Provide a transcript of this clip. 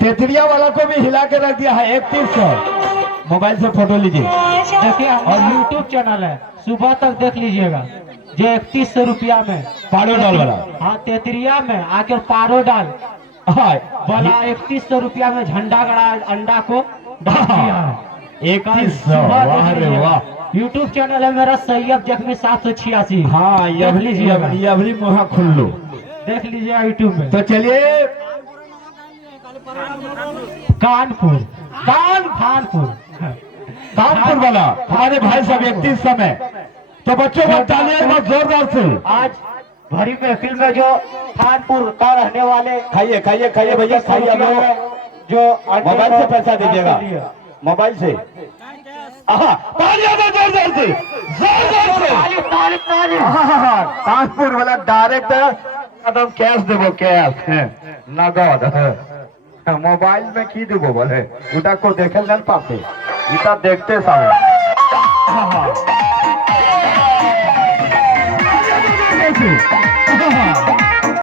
तेतरिया वाला को भी हिला के रख दिया है 3100। मोबाइल से फोटो लीजिए। देखिए और यूट्यूब चैनल है, सुबह तक देख लीजिएगा। जो 3100 रुपया में पारो डाल वाला। हाँ तेतरिया में आकर पारो डाल बोला 3100 रुपया में झंडा गड़ा अंडा को डाल दिया है। 3100। वाह रे वाह। यूट्यूब चैनल है मेरा सैयद जख्मी 786। हाँ देख लीजिएगा, ये भी मुहा खुल्लू देख लीजिएगा यूट्यूब में। तो चलिए कानपुर कानपुर वाला हमारे भाई साहब 3100 में। तो बच्चों को तालियां बहुत जोरदार से। आज भरी महफिल में जो कानपुर का रहने वाले खाइए खाइए खाइए भैया खाइए। आप लोग जो मोबाइल से पैसा दीजिएगा, मोबाइल से। तालियां दो जोरदार से, जोरदार से। कानपुर वाला डायरेक्ट एकदम कैश देवो, कैश नगद। मोबाइल में की देवो बोले उटा को देखे न पाते, इता देखते सामने।